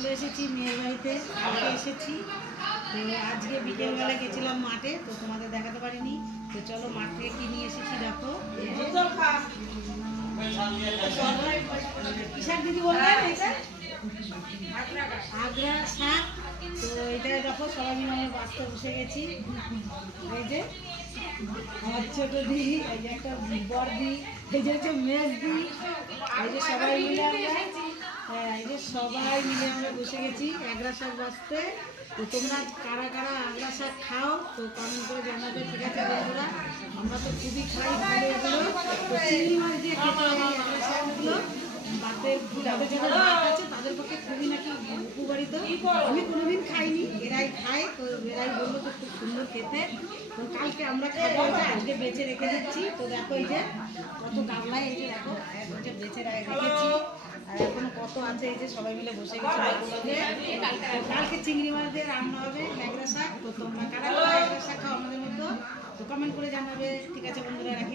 চলে এসেছি মেয়ের বাড়িতে, কালকে এসেছি। তো আজকে বিকেলবেলা গেছিলাম মাঠে, তো তোমাদের দেখাতে পারিনি। তো চলো মাঠ থেকে কি নিয়ে এসেছি দেখো। কি শাক দিদি বললেন? এটা আগ্রা শাক। তো এটা দেখো সবাই মিলে আমরা বাঁচতে বসে গেছি। এই যে আমার ছোট দি, এই যে একটা বর দি, এই যে হচ্ছে মেজ দি, এই যে সবাই মিলে আমরা, হ্যাঁ এই যে সবাই মিলে আমরা বসে গেছি আগ্রা শাক বাঁচতে। তো তোমরা কারা কারা আগ্রা শাক খাও তো কমেন্ট করে জানাবে, ঠিক আছে বন্ধুরা? আমরা তো খুবই খাই ভালো এগুলো। তো চিংড়ি মাছ দিয়ে খেতে হয় এই আগ্রা শাকগুলো। বাতের যাদের যাদের বাত আছে তাদের পক্ষে খুবই নাকি উপকারিত। আমি কোনোদিন খাইনি, এরাই খায়, তো এরাই বললো তো খুব সুন্দর খেতে। তো কালকে আমরা খাবো, আজকে বেছে রেখে দিচ্ছি। তো দেখো এই যে কত গামলায়, এই যে দেখো যে বেছে রেখেছি, আর এখনো কত আছে। এই যে সবাই মিলে বসে গেছে। কালকে চিংড়ি মাছ দিয়ে রান্না হবে ল্যাংড়া শাক। তো তোমরা কারা ল্যাংড়া শাক খাও আমাদের মতো, তো কমেন্ট করে জানাবে, ঠিক আছে বন্ধুরা? রাখি।